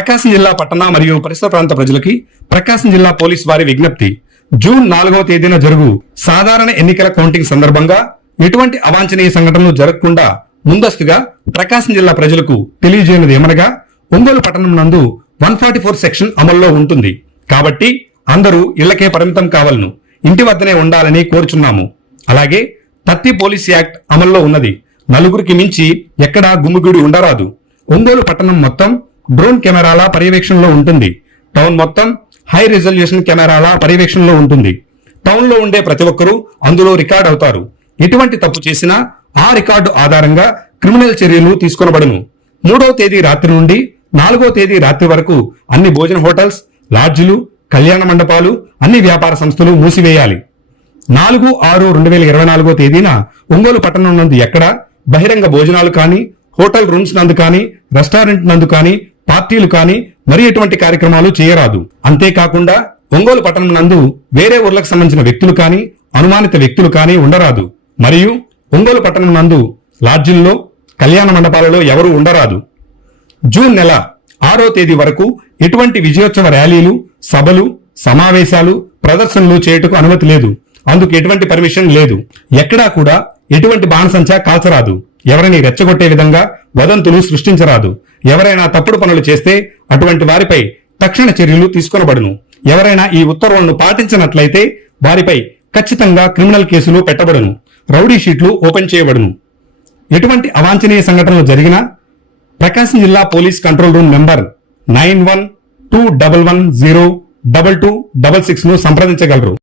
ప్రకాశం జిల్లా పట్టణ మరియు పరిసర ప్రాంత ప్రజలకి ప్రకాశం జిల్లా పోలీస్ వారి విజ్ఞప్తి. జూన్ నాలుగవ తేదీన జరుగు సాధారణ ఎన్నికల కౌంటింగ్ సందర్భంగా ఎటువంటి అవాంఛనీయ సంఘటనలు జరగకుండా ముందస్తుగా ప్రకాశం జిల్లా ప్రజలకు తెలియజేయనిది ఏమనగా ఒంగోలు పట్టణం నందు వన్ ఫార్టీ ఫోర్ సెక్షన్ అమల్లో ఉంటుంది. కాబట్టి అందరూ ఇళ్ళకే పరిమితం కావాలను. ఇంటి వద్దనే ఉండాలని కోరుచున్నాము. అలాగే థర్టీ పోలీస్ యాక్ట్ అమల్లో ఉన్నది. నలుగురికి మించి ఎక్కడా గుమ్మిగుడి ఉండరాదు. ఒంగోలు పట్టణం మొత్తం డ్రోన్ కెమెరాల పర్యవేక్షణలో ఉంటుంది. టౌన్ మొత్తం హై రిజల్యూషన్ కెమెరాల పర్యవేక్షణలో ఉంటుంది. టౌన్లో ఉండే ప్రతి ఒక్కరూ అందులో రికార్డ్ అవుతారు. ఎటువంటి తప్పు చేసినా ఆ రికార్డు ఆధారంగా క్రిమినల్ చర్యలు తీసుకొనబడును. మూడవ తేదీ రాత్రి నుండి నాలుగో తేదీ రాత్రి వరకు అన్ని భోజన హోటల్స్ లాడ్జిలు కళ్యాణ మండపాలు అన్ని వ్యాపార సంస్థలు మూసివేయాలి. నాలుగు ఆరు రెండు వేల ఇరవై నాలుగో తేదీన ఒంగోలు పట్టణం నందు ఎక్కడ బహిరంగ భోజనాలు కానీ హోటల్ రూమ్స్ నందు కానీ రెస్టారెంట్ నందు కానీ పార్టీలు కానీ మరి ఎటువంటి కార్యక్రమాలు చేయరాదు. అంతేకాకుండా ఒంగోలు పట్టణం నందు వేరే ఊర్లకు సంబంధించిన వ్యక్తులు కానీ అనుమానిత వ్యక్తులు కానీ ఉండరాదు. మరియు ఒంగోలు పట్టణం నందు లాడ్జిల్లో కళ్యాణ మండపాలలో ఎవరూ ఉండరాదు. జూన్ నెల ఆరో తేదీ వరకు ఎటువంటి విజయోత్సవ ర్యాలీలు సభలు సమావేశాలు ప్రదర్శనలు చేయుటకు అనుమతి లేదు. అందుకు ఎటువంటి పర్మిషన్ లేదు. ఎక్కడా కూడా ఎటువంటి బాణసంచా కాల్చరాదు. ఎవరిని రెచ్చగొట్టే విధంగా వదంతులు సృష్టించరాదు. ఎవరైనా తప్పుడు పనులు చేస్తే అటువంటి వారిపై తక్షణ చర్యలు తీసుకొనబడును. ఎవరైనా ఈ ఉత్తర్వులను పాటించినట్లయితే వారిపై ఖచ్చితంగా క్రిమినల్ కేసులు పెట్టబడును. రౌడీ షీట్లు ఓపెన్ చేయబడును. ఎటువంటి అవాంఛనీయ సంఘటనలు జరిగినా ప్రకాశం జిల్లా police control room number nine one two double one zero double two double సిక్స్ను సంప్రదించగలరు.